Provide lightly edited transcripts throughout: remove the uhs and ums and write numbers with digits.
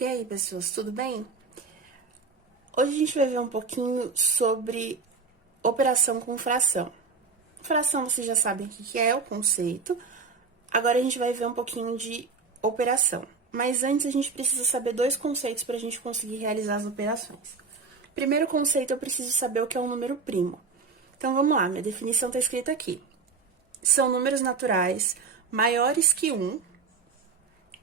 E aí, pessoas, tudo bem? Hoje a gente vai ver um pouquinho sobre operação com fração. Fração, vocês já sabem o que é o conceito. Agora a gente vai ver um pouquinho de operação. Mas antes a gente precisa saber dois conceitos para a gente conseguir realizar as operações. Primeiro conceito, eu preciso saber o que é um número primo. Então vamos lá, minha definição está escrita aqui. São números naturais maiores que 1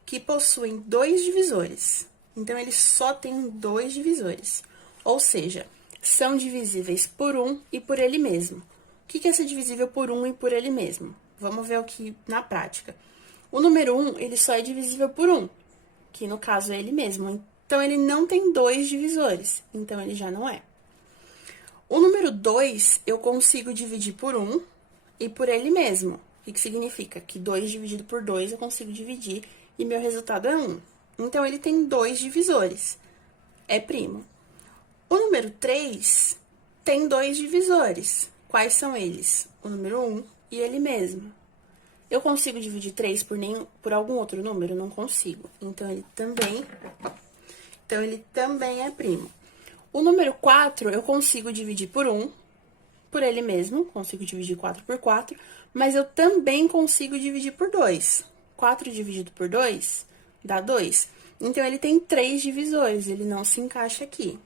que possuem dois divisores. Então, eles só têm dois divisores. Ou seja, são divisíveis por 1 e por ele mesmo. O que é ser divisível por 1 e por ele mesmo? Vamos ver o que na prática. O número 1, ele só é divisível por 1, que no caso é ele mesmo. Então, ele não tem dois divisores. Então, ele já não é. O número 2, eu consigo dividir por 1 e por ele mesmo. O que significa? Que 2 dividido por 2 eu consigo dividir e meu resultado é 1. Então, ele tem dois divisores. É primo. O número 3 tem dois divisores. Quais são eles? O número 1 e ele mesmo. Eu consigo dividir 3 por algum outro número? Não consigo. Então, ele também é primo. O número 4 eu consigo dividir por 1, por ele mesmo. Consigo dividir 4 por 4. Mas eu também consigo dividir por 2. 4 dividido por 2 dá 2. Então, ele tem 3 divisores, ele não se encaixa aqui.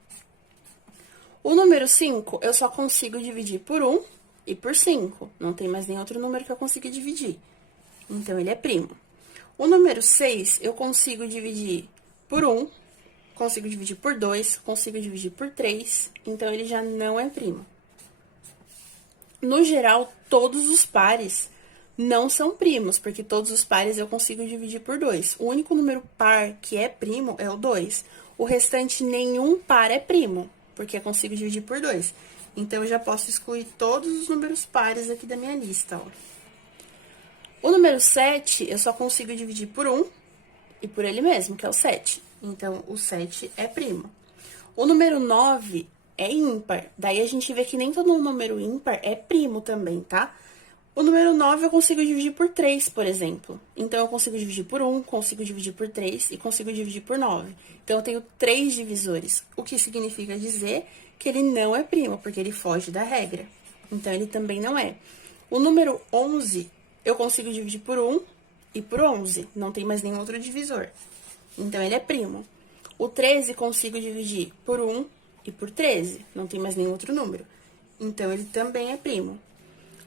O número 5, eu só consigo dividir por 1 e por 5. Não tem mais nenhum outro número que eu consiga dividir. Então, ele é primo. O número 6, eu consigo dividir por 1, consigo dividir por 2, consigo dividir por 3. Então, ele já não é primo. No geral, todos os pares não são primos, porque todos os pares eu consigo dividir por 2. O único número par que é primo é o 2. O restante, nenhum par é primo, porque eu consigo dividir por 2. Então, eu já posso excluir todos os números pares aqui da minha lista, ó. O número 7, eu só consigo dividir por 1 e por ele mesmo, que é o 7. Então, o 7 é primo. O número 9 é ímpar. Daí, a gente vê que nem todo número ímpar é primo também, tá? O número 9 eu consigo dividir por 3, por exemplo. Então, eu consigo dividir por 1, consigo dividir por 3 e consigo dividir por 9. Então, eu tenho 3 divisores, o que significa dizer que ele não é primo, porque ele foge da regra. Então, ele também não é. O número 11, eu consigo dividir por 1 e por 11. Não tem mais nenhum outro divisor. Então, ele é primo. O 13, consigo dividir por 1 e por 13. Não tem mais nenhum outro número. Então, ele também é primo.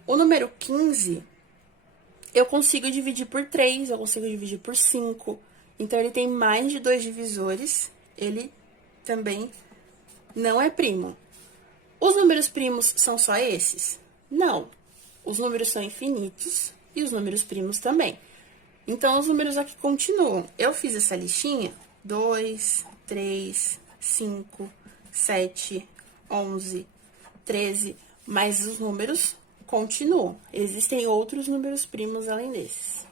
O número 15, eu consigo dividir por 3, eu consigo dividir por 5. Então, ele tem mais de dois divisores, ele também não é primo. Os números primos são só esses? Não. Os números são infinitos e os números primos também. Então, os números aqui continuam. Eu fiz essa listinha: 2, 3, 5, 7, 11, 13, mas os números continuam. Existem outros números primos além desses.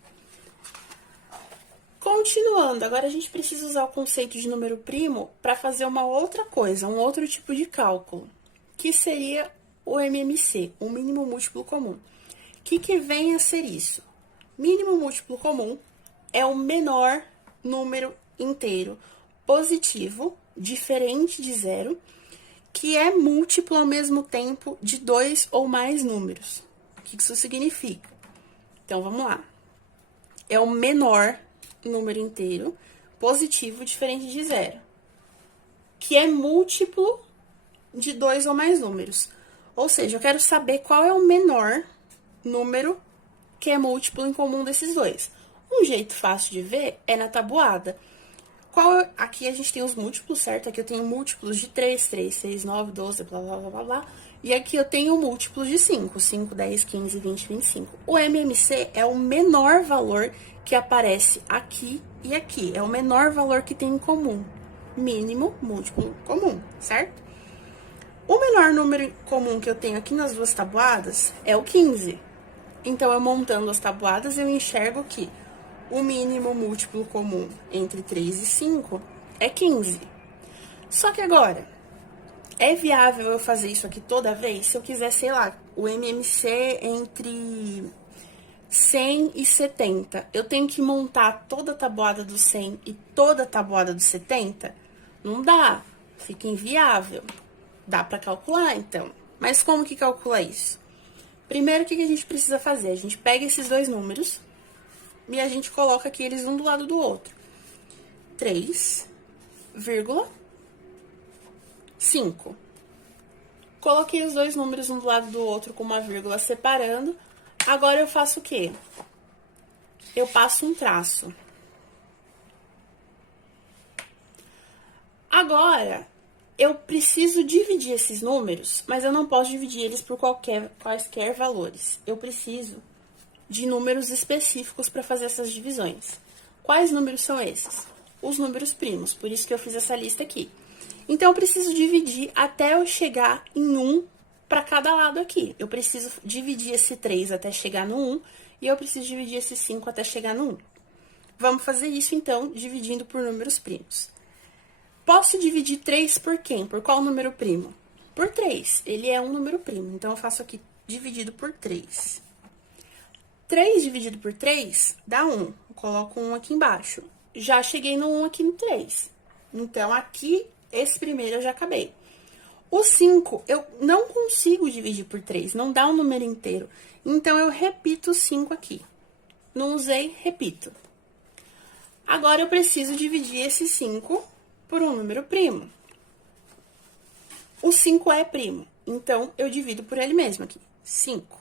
Continuando, agora a gente precisa usar o conceito de número primo para fazer uma outra coisa, um outro tipo de cálculo, que seria o MMC, o mínimo múltiplo comum. O que vem a ser isso? Mínimo múltiplo comum é o menor número inteiro positivo, diferente de zero, que é múltiplo ao mesmo tempo de dois ou mais números. O que isso significa? Então, vamos lá. É o menor número inteiro positivo diferente de zero, que é múltiplo de dois ou mais números. Ou seja, eu quero saber qual é o menor número que é múltiplo em comum desses dois. Um jeito fácil de ver é na tabuada. Aqui a gente tem os múltiplos, certo? Aqui eu tenho múltiplos de 3, 3, 6, 9, 12, blá, blá, blá, blá, blá. E aqui eu tenho múltiplos de 5, 5, 10, 15, 20, 25. O MMC é o menor valor que aparece aqui e aqui. É o menor valor que tem em comum. Mínimo múltiplo comum, certo? O menor número comum que eu tenho aqui nas duas tabuadas é o 15. Então, eu montando as tabuadas, eu enxergo que o mínimo múltiplo comum entre 3 e 5 é 15. Só que agora, é viável eu fazer isso aqui toda vez? Se eu quiser, sei lá, o MMC entre 170. Eu tenho que montar toda a tabuada do 100 e toda a tabuada do 70? Não dá, fica inviável. Dá para calcular, então. Mas como que calcula isso? Primeiro, o que a gente precisa fazer? A gente pega esses dois números e a gente coloca aqui eles um do lado do outro. 3,5. Coloquei os dois números um do lado do outro com uma vírgula separando. Agora eu faço o quê? Eu passo um traço. Agora, eu preciso dividir esses números, mas eu não posso dividir eles por quaisquer valores. Eu preciso de números específicos para fazer essas divisões. Quais números são esses? Os números primos, por isso que eu fiz essa lista aqui. Então, eu preciso dividir até eu chegar em 1 para cada lado aqui. Eu preciso dividir esse 3 até chegar no 1 e eu preciso dividir esse 5 até chegar no 1. Vamos fazer isso, então, dividindo por números primos. Posso dividir 3 por quem? Por qual número primo? Por 3. Ele é um número primo, então eu faço aqui dividido por 3. 3 dividido por 3 dá 1. Eu coloco 1 aqui embaixo. Já cheguei no 1 aqui no 3. Então, aqui, esse primeiro eu já acabei. O 5, eu não consigo dividir por 3, não dá um número inteiro. Então, eu repito o 5 aqui. Não usei, repito. Agora, eu preciso dividir esse 5 por um número primo. O 5 é primo, então eu divido por ele mesmo aqui. 5.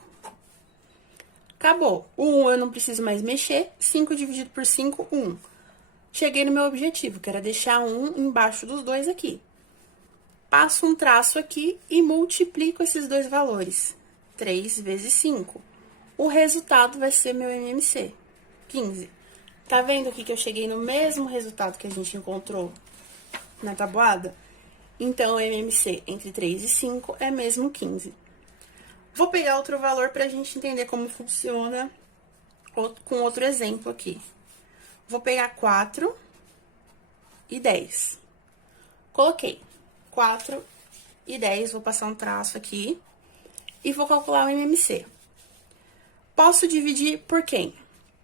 Acabou. O 1 eu não preciso mais mexer. 5 dividido por 5, 1. Cheguei no meu objetivo, que era deixar 1 embaixo dos dois aqui. Passo um traço aqui e multiplico esses dois valores. 3 vezes 5. O resultado vai ser meu MMC, 15. Tá vendo aqui que eu cheguei no mesmo resultado que a gente encontrou na tabuada? Então, o MMC entre 3 e 5 é mesmo 15. Vou pegar outro valor pra gente entender como funciona com outro exemplo aqui. Vou pegar 4 e 10. Coloquei 4 e 10, vou passar um traço aqui e vou calcular o MMC. Posso dividir por quem?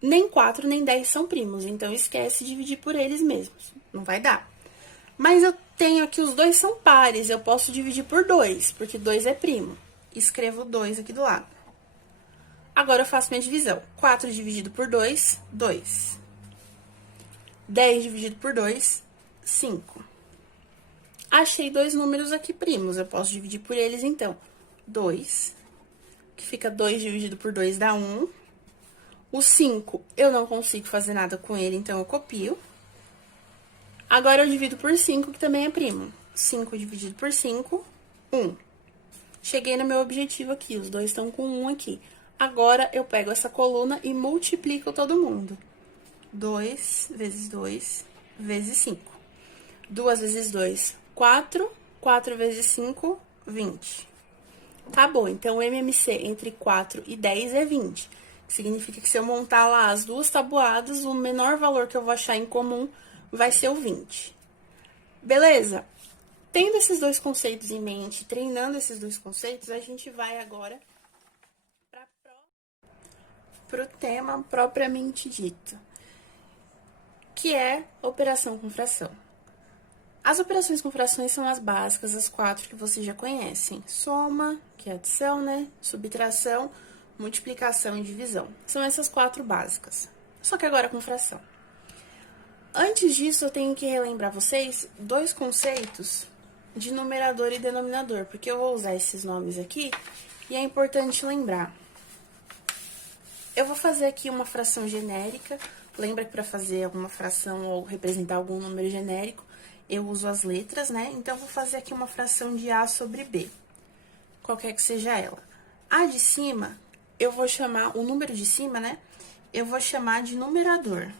Nem 4 nem 10 são primos, então esquece de dividir por eles mesmos, não vai dar. Mas eu tenho aqui, os dois são pares, eu posso dividir por 2, porque 2 é primo. Escrevo 2 aqui do lado. Agora eu faço minha divisão. 4 dividido por 2, 2. 10 dividido por 2, 5. Achei dois números aqui primos, eu posso dividir por eles, então. 2, que fica 2 dividido por 2 dá 1. O 5, eu não consigo fazer nada com ele, então eu copio. Agora, eu divido por 5, que também é primo. 5 dividido por 5, 1. Cheguei no meu objetivo aqui, os dois estão com 1 aqui. Agora, eu pego essa coluna e multiplico todo mundo. 2 vezes 2 vezes 5. 2 vezes 2, 4. 4 vezes 5, 20. Tá bom, então o MMC entre 4 e 10 é 20. Significa que se eu montar lá as duas tabuadas, o menor valor que eu vou achar em comum vai ser o 20. Beleza? Tendo esses dois conceitos em mente, treinando esses dois conceitos, a gente vai agora para o tema propriamente dito, que é operação com fração. As operações com frações são as básicas, as 4 que vocês já conhecem. Soma, que é adição, né? Subtração, multiplicação e divisão. São essas 4 básicas. Só que agora com fração. Antes disso, eu tenho que relembrar vocês dois conceitos de numerador e denominador, porque eu vou usar esses nomes aqui e é importante lembrar. Eu vou fazer aqui uma fração genérica. Lembra que para fazer alguma fração ou representar algum número genérico, eu uso as letras, né? Então, eu vou fazer aqui uma fração de A sobre B, qualquer que seja ela. A de cima, eu vou chamar, o número de cima, né? Eu vou chamar de numerador.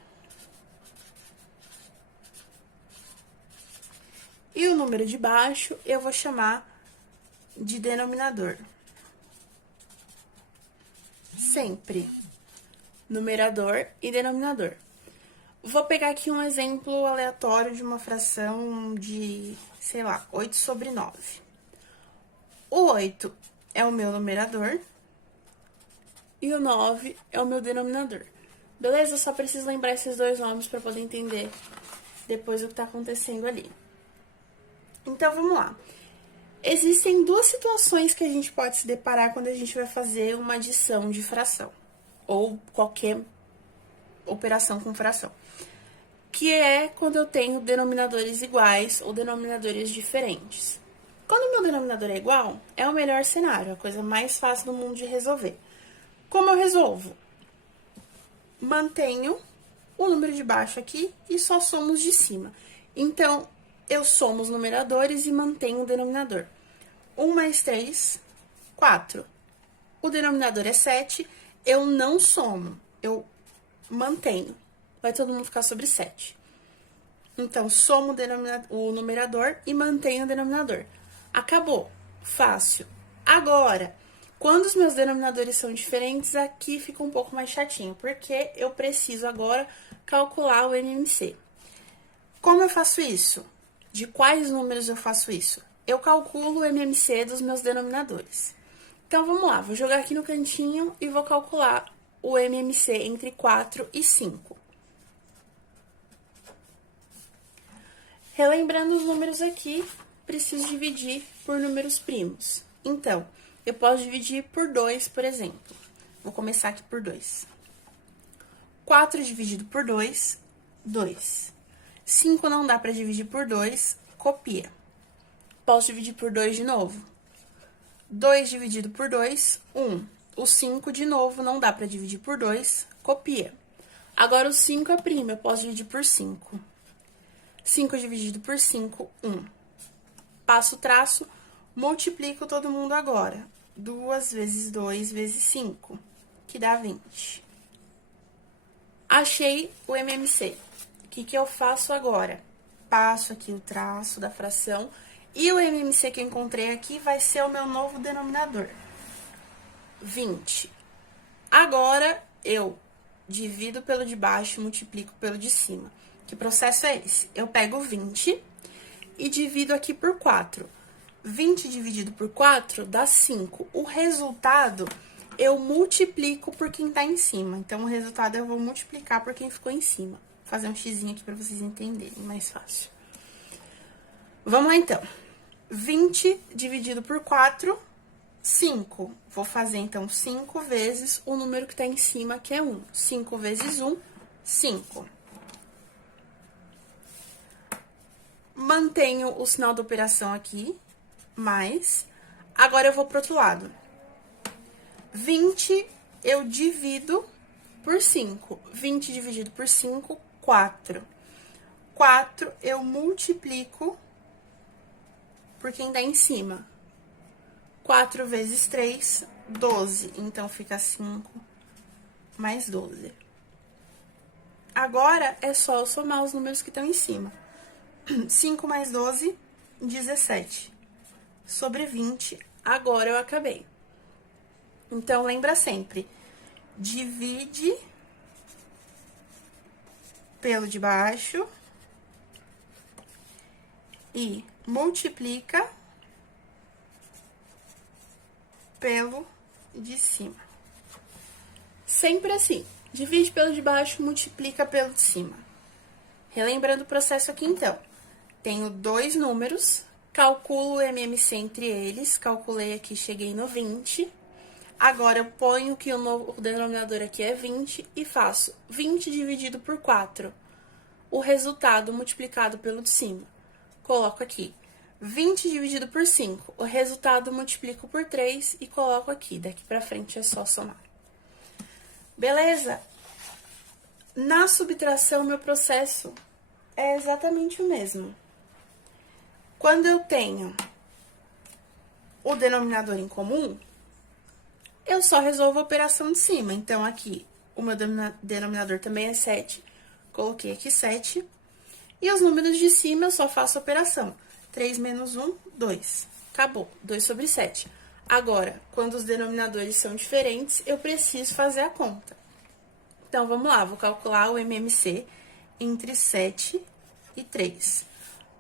E o número de baixo, eu vou chamar de denominador. Sempre numerador e denominador. Vou pegar aqui um exemplo aleatório de uma fração de, sei lá, 8 sobre 9. O 8 é o meu numerador e o 9 é o meu denominador. Beleza? Eu só preciso lembrar esses dois nomes para poder entender depois o que tá acontecendo ali. Então, vamos lá. Existem duas situações que a gente pode se deparar quando a gente vai fazer uma adição de fração, ou qualquer operação com fração, que é quando eu tenho denominadores iguais ou denominadores diferentes. Quando o meu denominador é igual, é o melhor cenário, a coisa mais fácil do mundo de resolver. Como eu resolvo? Mantenho o número de baixo aqui e só somo os de cima. Então, eu somo os numeradores e mantenho o denominador. 1 mais 3, 4. O denominador é 7, eu não somo, eu mantenho. Vai todo mundo ficar sobre 7. Então, somo o numerador e mantenho o denominador. Acabou. Fácil. Agora, quando os meus denominadores são diferentes, aqui fica um pouco mais chatinho, porque eu preciso agora calcular o MMC. Como eu faço isso? De quais números eu faço isso? Eu calculo o MMC dos meus denominadores. Então, vamos lá. Vou jogar aqui no cantinho e vou calcular o MMC entre 4 e 5. Relembrando os números aqui, preciso dividir por números primos. Então, eu posso dividir por 2, por exemplo. Vou começar aqui por 2. 4 dividido por 2, 2. 5 não dá para dividir por 2, copia. Posso dividir por 2 de novo. 2 dividido por 2, 1. O 5 de novo não dá para dividir por 2, copia. Agora o 5 é primo, eu posso dividir por 5. 5 dividido por 5, 1. Passo o traço, multiplico todo mundo agora. 2 vezes 2 vezes 5, que dá 20. Achei o MMC. O que eu faço agora? Passo aqui o traço da fração e o MMC que eu encontrei aqui vai ser o meu novo denominador. 20. Agora, eu divido pelo de baixo e multiplico pelo de cima. Que processo é esse? Eu pego 20 e divido aqui por 4. 20 dividido por 4 dá 5. O resultado, eu multiplico por quem tá em cima. Então, o resultado eu vou multiplicar por quem ficou em cima. Vou fazer um xizinho aqui pra vocês entenderem, mais fácil. Vamos lá, então. 20 dividido por 4, 5. Vou fazer, então, 5 vezes o número que tá em cima, que é 1. 5 vezes 1, 5. Mantenho o sinal da operação aqui, mais. Agora, eu vou pro outro lado. 20, eu divido por 5. 20 dividido por 5, 4. 4, eu multiplico por quem dá em cima. 4 vezes 3, 12. Então, fica 5 mais 12. Agora, é só eu somar os números que estão em cima. 5 mais 12, 17. Sobre 20, agora eu acabei. Então, lembra sempre, divide pelo de baixo e multiplica pelo de cima. Sempre assim, divide pelo de baixo, multiplica pelo de cima. Relembrando o processo aqui, então. Tenho dois números, calculo o MMC entre eles, calculei aqui, cheguei no 20. Agora, eu ponho que o denominador aqui é 20 e faço 20 dividido por 4. O resultado multiplicado pelo de cima. Coloco aqui 20 dividido por 5. O resultado multiplico por 3 e coloco aqui. Daqui pra frente é só somar. Beleza? Na subtração, meu processo é exatamente o mesmo. Quando eu tenho o denominador em comum, eu só resolvo a operação de cima. Então, aqui, o meu denominador também é 7. Coloquei aqui 7. E os números de cima, eu só faço a operação. 3 menos 1, 2. Acabou. 2 sobre 7. Agora, quando os denominadores são diferentes, eu preciso fazer a conta. Então, vamos lá. Vou calcular o MMC entre 7 e 3.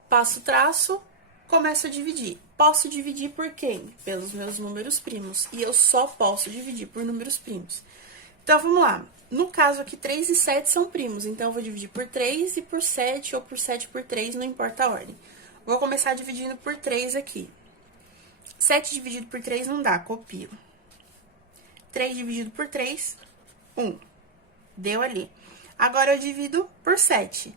Passo o traço, Começo a dividir. Posso dividir por quem? Pelos meus números primos. E eu só posso dividir por números primos. Então, vamos lá. No caso aqui, 3 e 7 são primos. Então, eu vou dividir por 3 e por 7, ou por 7 por 3, não importa a ordem. Vou começar dividindo por 3 aqui. 7 dividido por 3 não dá, copio. 3 dividido por 3, 1. Deu ali. Agora, eu divido por 7.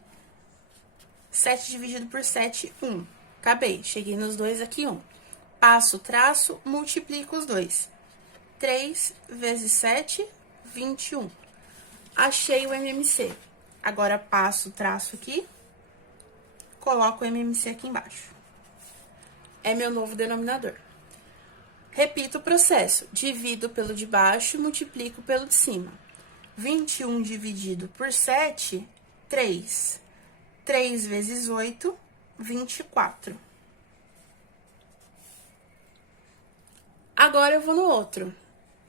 7 dividido por 7, 1. Acabei. Cheguei nos dois aqui, 1. Passo o traço, multiplico os dois. 3 vezes 7, 21. Achei o MMC. Agora, passo o traço aqui, coloco o MMC aqui embaixo. É meu novo denominador. Repito o processo. Divido pelo de baixo e multiplico pelo de cima. 21 dividido por 7, 3. 3 vezes 8, 24. Agora, eu vou no outro.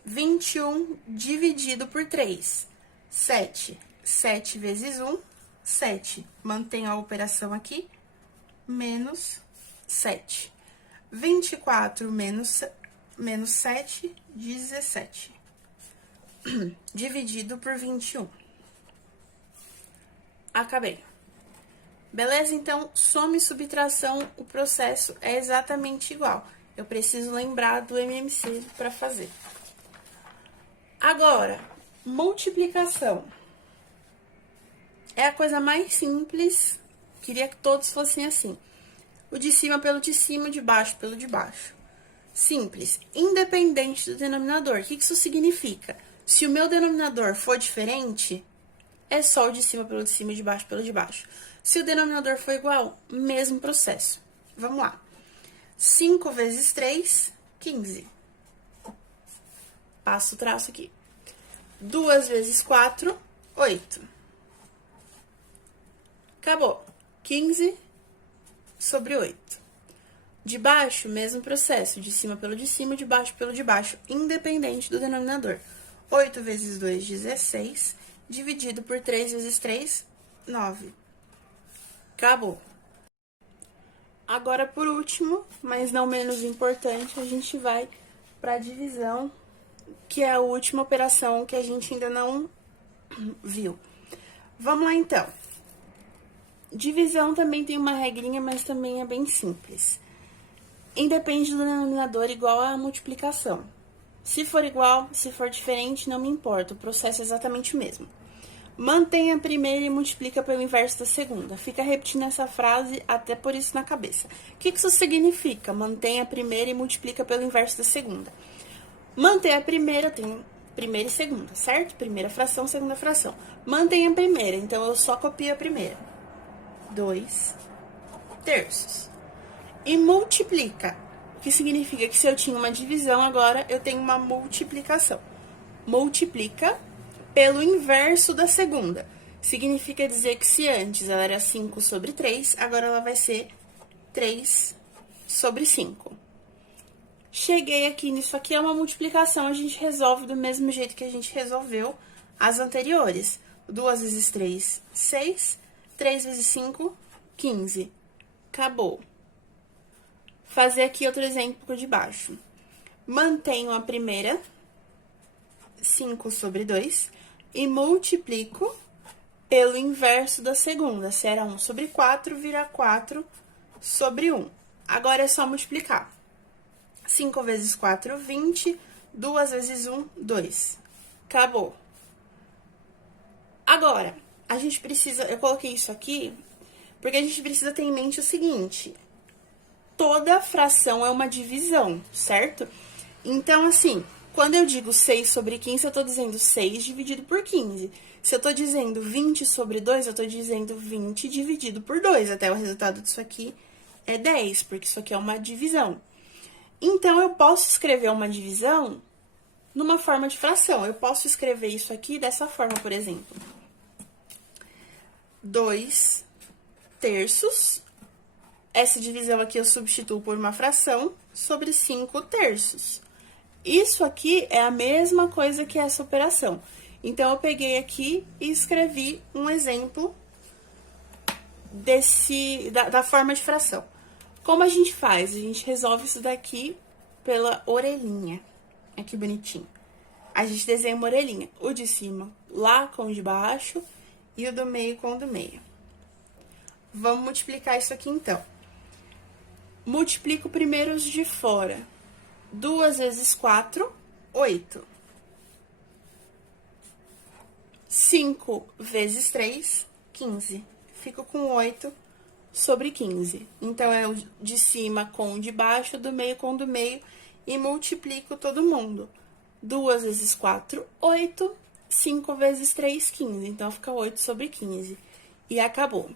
21 dividido por 3, 7. 7 vezes 1, 7. Mantenho a operação aqui, menos 7. 24 menos 7, 17. Dividido por 21. Acabei. Beleza? Então, soma e subtração, o processo é exatamente igual. Eu preciso lembrar do MMC para fazer. Agora, multiplicação. É a coisa mais simples, queria que todos fossem assim. O de cima pelo de cima, o de baixo pelo de baixo. Simples, independente do denominador. O que isso significa? Se o meu denominador for diferente, é só o de cima pelo de cima e de baixo pelo de baixo. Se o denominador for igual, mesmo processo. Vamos lá. 5 vezes 3, 15. Passo o traço aqui. 2 vezes 4, 8. Acabou. 15 sobre 8. De baixo, mesmo processo. De cima pelo de cima, de baixo pelo de baixo, independente do denominador. 8 vezes 2, 16. Dividido por 3 vezes 3, 9. Acabou. Agora, por último, mas não menos importante, a gente vai para a divisão, que é a última operação que a gente ainda não viu. Vamos lá, então. Divisão também tem uma regrinha, mas também é bem simples. Independe do denominador, igual à multiplicação. Se for igual, se for diferente, não me importa, o processo é exatamente o mesmo. Mantém a primeira e multiplica pelo inverso da segunda. Fica repetindo essa frase até por isso na cabeça. O que isso significa? Mantém a primeira e multiplica pelo inverso da segunda. Mantém a primeira, tem primeira e segunda, certo? Primeira fração, segunda fração. Mantém a primeira, então eu só copio a primeira. 2 terços. E multiplica, que significa que se eu tinha uma divisão, agora eu tenho uma multiplicação. Multiplica pelo inverso da segunda. Significa dizer que se antes ela era 5 sobre 3, agora ela vai ser 3 sobre 5. Cheguei aqui, nisso aqui é uma multiplicação, a gente resolve do mesmo jeito que a gente resolveu as anteriores. 2 vezes 3, 6. 3 vezes 5, 15. Acabou. Fazer aqui outro exemplo de baixo. Mantenho a primeira, 5 sobre 2, e multiplico pelo inverso da segunda. Se era 1 sobre 4, vira 4 sobre 1. Agora é só multiplicar. 5 vezes 4, 20. 2 vezes 1, 2. Acabou. Agora, a gente precisa... Eu coloquei isso aqui porque a gente precisa ter em mente o seguinte. Toda fração é uma divisão, certo? Então, assim, quando eu digo 6 sobre 15, eu tô dizendo 6 dividido por 15. Se eu tô dizendo 20 sobre 2, eu tô dizendo 20 dividido por 2. Até o resultado disso aqui é 10, porque isso aqui é uma divisão. Então, eu posso escrever uma divisão numa forma de fração. Eu posso escrever isso aqui dessa forma, por exemplo. 2 terços. Essa divisão aqui eu substituo por uma fração sobre 5 terços. Isso aqui é a mesma coisa que essa operação. Então, eu peguei aqui e escrevi um exemplo da forma de fração. Como a gente faz? A gente resolve isso daqui pela orelhinha. Olha que bonitinho. A gente desenha uma orelhinha. O de cima lá com o de baixo e o do meio com o do meio. Vamos multiplicar isso aqui, então. Multiplico primeiro os de fora. 2 vezes 4, 8. 5 vezes 3, 15. Fico com 8 sobre 15. Então, é o de cima com o de baixo, do meio com o do meio, e multiplico todo mundo. 2 vezes 4, 8. 5 vezes 3, 15. Então, fica 8 sobre 15. E acabou.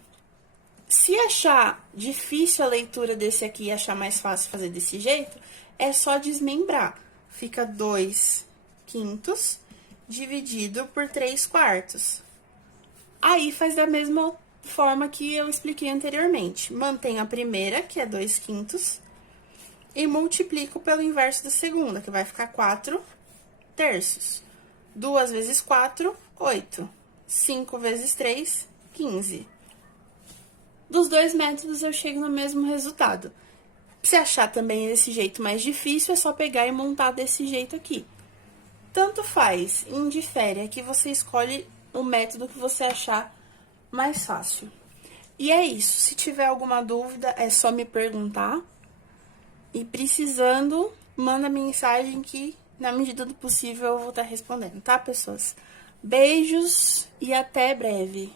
Se achar difícil a leitura desse aqui e achar mais fácil fazer desse jeito, é só desmembrar. Fica 2 quintos dividido por 3 quartos. Aí, faz da mesma forma que eu expliquei anteriormente. Mantenho a primeira, que é 2 quintos, e multiplico pelo inverso da segunda, que vai ficar 4 terços. 2 vezes 4, 8. 5 vezes 3, 15. Dos dois métodos, eu chego no mesmo resultado. Se achar também desse jeito mais difícil, é só pegar e montar desse jeito aqui. Tanto faz, indifere, aqui você escolhe o método que você achar mais fácil. E é isso, se tiver alguma dúvida, é só me perguntar. E precisando, manda mensagem que, na medida do possível, eu vou estar respondendo, tá, pessoas? Beijos e até breve.